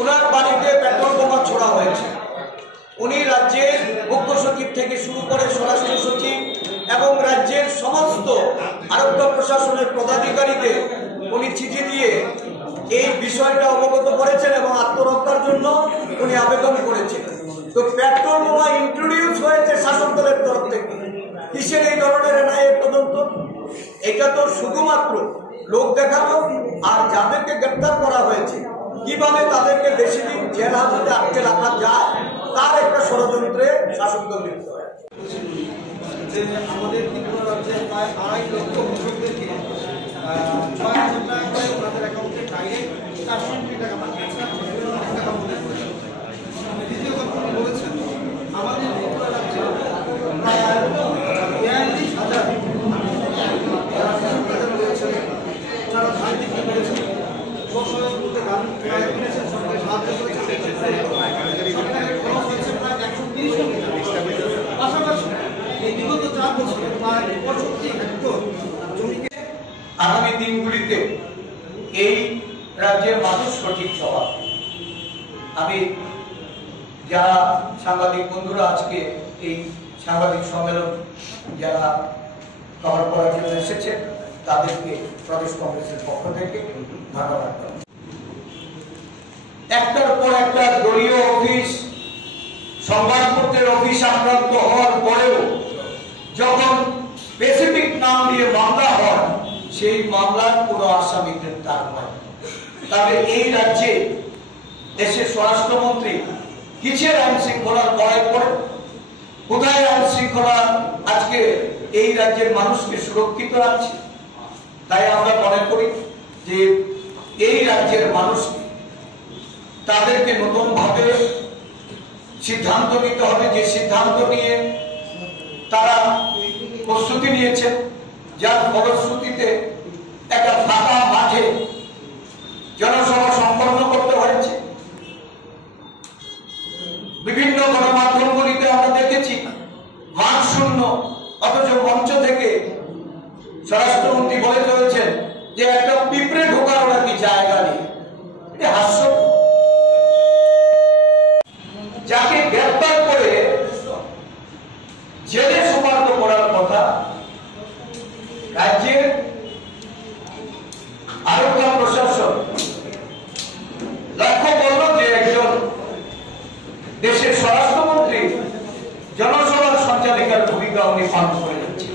ওনার বাড়িতে পেট্রোল বোমা ছোড়া হয়েছে। উনি রাজ্যের মুখ্য সচিব থেকে শুরু করে স্বরাষ্ট্র সচিব এবং রাজ্যের সমস্ত আরক্ষা প্রশাসনের পদাধিকারীদের উনি চিঠি দিয়ে এই বিষয়টা অবগত করেছেন এবং আত্মরক্ষার জন্য উনি আবেদন করেছেন। তো পেট্রোল বোমা ইন্ট্রোডিউস হয়েছে শাসক দলের তরফ থেকে। কিসের এই ধরনের এনআইএ তদন্ত? এটা তো শুধুমাত্র লোক দেখানো, আর যাদেরকে গ্রেপ্তার করা হয়েছে কিভাবে তাদেরকে বেশি দিন জেল হাজতে আটকে রাখা যায় তার একটা ষড়যন্ত্রে শাসক দল লিপ্ত হয়। আমাদের ত্রিপুরা রাজ্যে প্রায় 2.5 লক্ষ কৃষকদেরকে 6,000 টাকা করে ওনাদের অ্যাকাউন্টে ডাইরেক্ট 400 কোটি টাকা পাঠিয়েছে। দ্বিতীয় কথা বলেছেন, আমাদের ত্রিপুরা রাজ্যে প্রায় 42,000 তিনি শুনতে চান। পাশাপাশি এই বিগত 4 বছরে প্রায় 65 হেক্টর জমিকে আগামী দিনগুলিতে এই রাজ্যের মানুষ সঠিক জবাব। আমি যারা সাংবাদিক বন্ধুরা আজকে এই সাংবাদিক সম্মেলন যারা কভার করার জন্য এসেছে তাদেরকে প্রদেশ কংগ্রেসের পক্ষ থেকে ধন্যবাদ। একটার পর একটা দলীয় অফিস, সংবাদপত্রের অফিস আক্রান্ত হওয়ার পরেও যখন স্পেসিফিক নাম দিয়ে মামলা হয়, সেই মামলার কোনো আসামি গ্রেপ্তার হয়। তবে এই রাজ্যে দেশের স্বরাষ্ট্রমন্ত্রী কিসের আইন শৃঙ্খলার লড়াই করে? কোথায় আইন শৃঙ্খলা আজকে এই রাজ্যের মানুষকে সুরক্ষিত রাখছে? তাই আমরা মনে করি যে এই রাজ্যের মানুষকে তাদেরকে নতুন ভাবে সিদ্ধান্ত নিতে হবে, যে সিদ্ধান্ত নিয়ে তারা প্রস্তুতি নিয়েছেন, যার ফলশ্রুতিতে একটা ফাঁকা মাঠে জনসভা সম্পন্ন করতে হয়েছে। বিভিন্ন গণমাধ্যমগুলিতে আমরা দেখেছি মাঠ শূন্য, অথচ মঞ্চ থেকে স্বরাষ্ট্রমন্ত্রী বলে চলেছেন যে একটা পিঁপড়ে ঢোকার নাকি জায়গা নেই। এটা হাস্য। যাকে গ্রেপ্তার করে জেলে সুপার্দ করার কথা, রাজ্যের আরোগ্য প্রশাসন লক্ষ্য করল যে একজন দেশের স্বরাষ্ট্রমন্ত্রী জনসভার সঞ্চালিকার ভূমিকা উনি পালন করে যাচ্ছেন।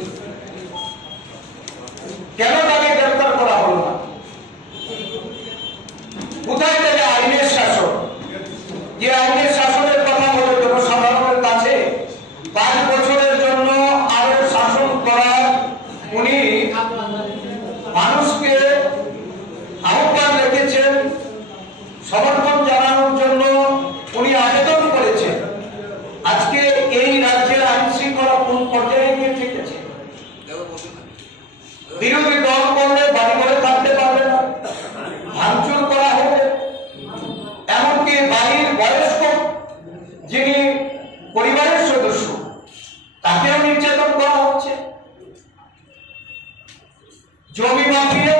কেন তাকে গ্রেপ্তার করা হলো না? কোথায় তাহলে আইনের শাসন? যে আইনের শাসনের কথা বলে জনসাধারণের কাছে 5 বছরের জন্য আরো শাসন করার উনি মানুষকে আহ্বান রেখেছেন, সমর্থন জানানোর জন্য উনি আবেদন করেছেন। আজকে এই রাজ্যের আইন শৃঙ্খলা কোন পর্যায়ে গিয়ে ঠেকেছে? বিরোধী দল করলে বাড়ি ঘরে থাকতে পারবে না, ভাঙচুর করা হবে, এমনকি বাড়ির বয়স্ক যিনি পরিবারের সদস্য তাকেও নির্যাতন করা হচ্ছে। জমি মাফিয়া,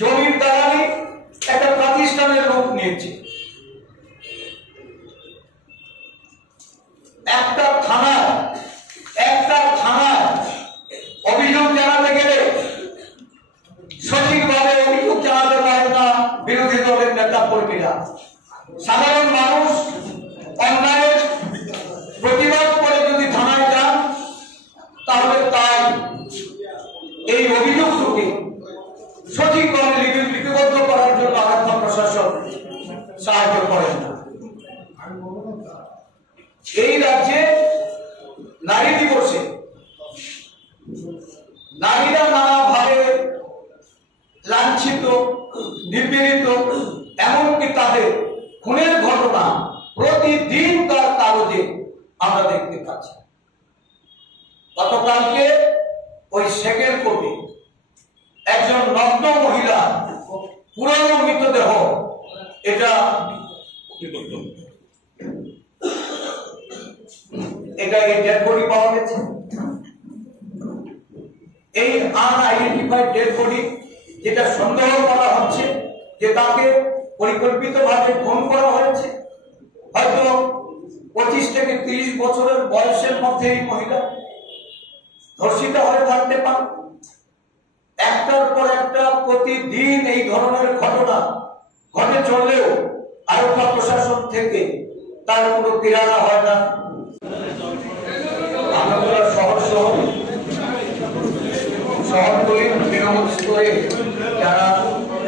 জমির দালালি একটা প্রতিষ্ঠানের রূপ নিয়েছে। একটা থানায় অভিযোগ জানাতে গেলে সঠিকভাবে অভিযোগ জানাতে পারে না বিরোধী দলের নেতা কর্মীরা। সাধারণ মানুষ অন্যায়ের প্রতিবাদ করে যদি থানায় যান, তাহলে তাই এই অভিযোগকে সঠিকভাবে লিপিবদ্ধ করার জন্য আরক্ষা প্রশাসন সাহায্য করেন না। এই রাজ্যে নারী দিবসে নারীরা নানাভাবে লাঞ্ছিত, নিপীড়িত, এমনকি তাদের খুনের ঘটনা প্রতিদিন তার কাগজে আমরা দেখতে পাচ্ছি। গতকালকে ওই শেখের কোটে একজন নগ্ন মহিলা পুরনো মৃতদেহ, এটা এই ডেড বডি পাওয়া গেছে। এই আনআইডেন্টিফাইড ডেড বডি, যেটা সন্দেহ করা হচ্ছে যে তাকে পরিকল্পিতভাবে খুন করা হয়েছে। হয়তো 25 থেকে 30 বছরের বয়সের মধ্যে এই মহিলা ধর্ষিতা হয়ে থাকতে পারে। একটার পর একটা প্রতিদিন এই ধরনের ঘটনা ঘটে চললেও আরক্ষা প্রশাসন থেকে তার কোনো কিরানা হয় না। আমরা শহরতলির তৃণমূল স্তরে যারা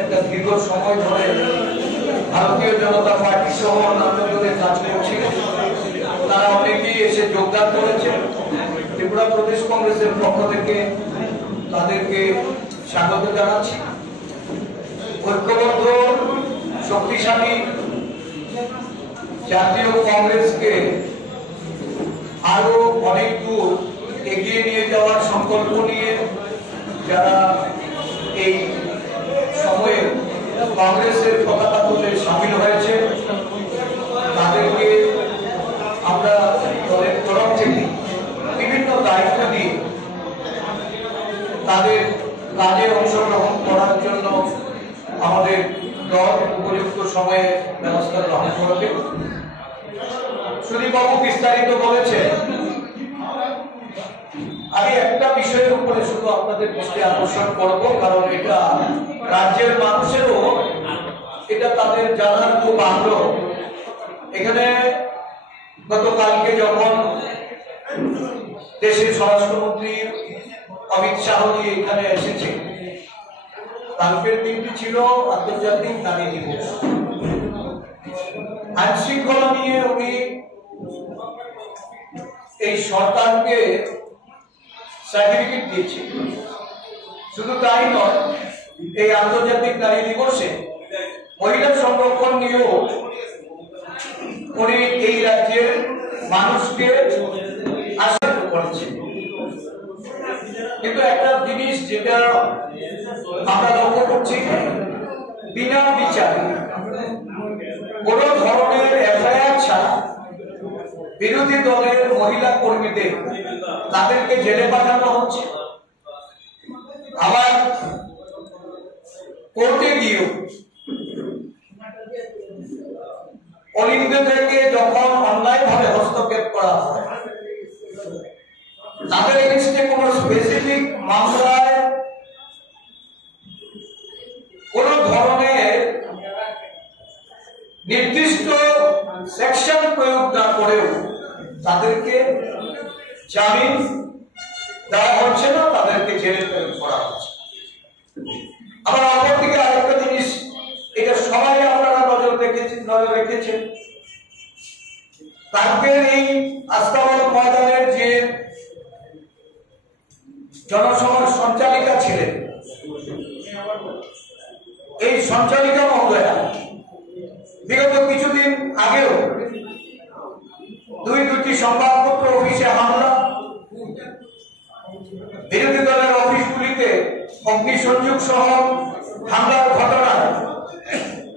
একটা দীর্ঘ সময় ধরে ভারতীয় জনতা পার্টি সহ অন্যান্য দলে কাজ করছে, তারা অনেকেই এসে যোগদান করেছে। ত্রিপুরা প্রদেশ কংগ্রেসের পক্ষ থেকে তাদেরকে স্বাগত জানাচ্ছি। ঐক্যবদ্ধ শক্তিশালী জাতীয় কংগ্রেসকে আরো অনেক দূর এগিয়ে নিয়ে যাওয়ার সংকল্প নিয়ে যারা এই সময়ে কংগ্রেসের পতাকা তুলে সামিল হয়েছে, তাদেরকে আমরা তাদের কাজে অংশগ্রহণ করার জন্য আমাদের দল উপযুক্ত সময়ে ব্যবস্থা গ্রহণ করবে। সুদীপবাবু বিস্তারিত বলেছেন, আমি একটা বিষয়ের উপরে শুধু আপনাদের দৃষ্টি আকর্ষণ করব, কারণ এটা রাজ্যের মানুষেরও এটা তাদের জানার খুব আগ্রহ। এখানে গতকালকে যখন দেশের স্বরাষ্ট্রমন্ত্রী অমিত শাহ এখানে এসেছে, কালকের দিনটি ছিল আন্তর্জাতিক নারী দিবস। আইন শৃঙ্খলা নিয়ে উনি এই সরকারকে সার্টিফিকেট দিয়েছে। শুধু তাই নয়, এই আন্তর্জাতিক নারী দিবসে মহিলা সংরক্ষণ নিয়েও উনি এই রাজ্যের মানুষকে আশ্বাস করেছেন। কিন্তু একটা জিনিস যেটা আমরা লক্ষ্য করছি, বিনা বিচারে কোন ধরনের এফআইআর ছাড়া বিরোধী দলের মহিলা কর্মীদের তাদেরকে জেলে পাঠানো হচ্ছে। আবার কোর্টে গিয়েও অলিন্দ থেকে যখন অন্যায়ভাবে হস্তক্ষেপ করা হয়, তাদের এগেইনস্টে কোন স্পেসিফিক মামলায় কোন ধরনের নির্দিষ্ট সেকশন প্রয়োগ না করেও তাদেরকে জামিন দেওয়া হচ্ছে না, তাদেরকে জেলে প্রেরণ করা হচ্ছে। আবার অপরদিকে আরেকটা জিনিস, এটা সবাই আপনারা নজর রেখেছেন, কালকের এই আস্তাবল ময়দানের যে জনসভার সঞ্চালিকা ছিলেন, এই সঞ্চালিকা মহোদয়া বিগত কিছুদিন আগেও দুটি সংবাদপত্র অফিসে হামলা, বিরোধী দলের অফিসগুলিতে অগ্নিসংযোগ সহ হামলার ঘটনায়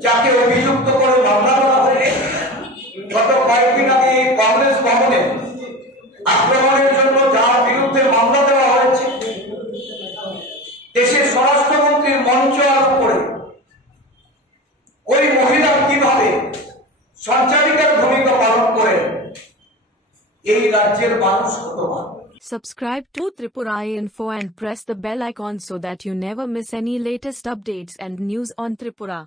যাকে অভিযুক্ত করে মামলা করা হয়েছে। গত কয়েকদিন আগে কংগ্রেস ভবনে আক্রমণের জন্য যার বিরুদ্ধে মামলা দেওয়া হয়েছে, দেশের স্বরাষ্ট্রমন্ত্রীর মঞ্চ আরোপ করে ওই মহিলা কিভাবে সঞ্চালিকার ভূমিকা পালন করে এই রাজ্যের মানুষ হতবাক। Subscribe to Tripura Info and press the bell icon so that you never miss any latest updates and news on Tripura.